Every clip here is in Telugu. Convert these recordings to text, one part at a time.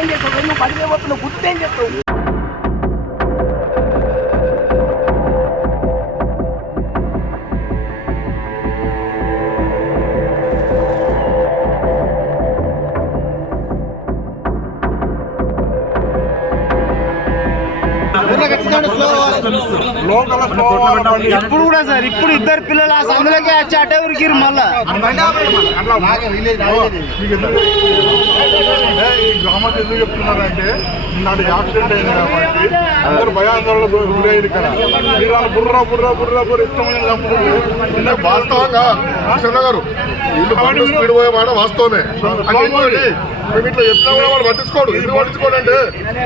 ఏం చేస్తావు? నువ్వు 10,000 పోతున్నావు, గుర్తు ఏం చేస్తావు? ఇప్పుడు కూడా సార్ ఇప్పుడు ఇద్దరు పిల్లలు ఆ సందులోకి వచ్చి అటే ఉరికిరు మళ్ళా గ్రామాలు ఎందుకు చెప్తున్నారంటే నాడు యాక్సిడెంట్ అయింది కాబట్టి అందరూ భయాందోళనకు గురయ్యారు ఇక్కడ మీరు బుర్ర బుర్ర బుర్ర బుర్ర ఇష్టమైన చంపుకుంటే వాస్తవంగా కృష్ణ గారు వీళ్ళు బండ్లు స్పీడ్ పోయే మాట వాస్తవమే. మేము ఇట్లా చెప్పినా కూడా వాడు పట్టించుకోడు. ఎందుకు పట్టించుకోడు అంటే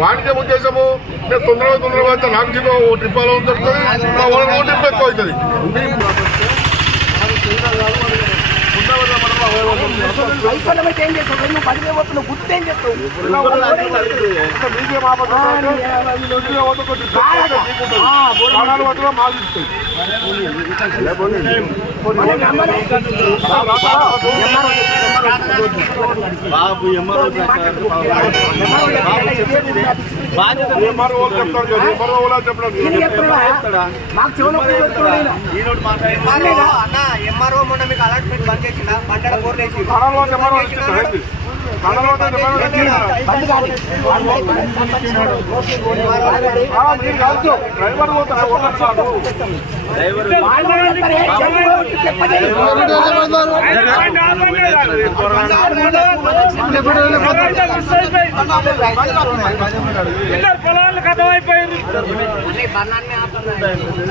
వాణిజ్య ఉద్దేశము నేను తొందరగా అయితే నాకు జీవో ట్రిప్ అలా దొరుకుతుంది, మా వాళ్ళకి ట్రిప్ ఎక్కువ అవుతుంది. వైఫల్యమైతే ఏం చేస్తావు? నువ్వు 10,000 పోతున్నావు, గుర్తు ఏం చేస్తావు? బాబు ఎంఆర్ఓ మొన్న మీకు అలాట్మెంట్ బంద్ చేసిందా? పంటల బోర్డు వేసి పొలాలు కథ అయిపోయింది.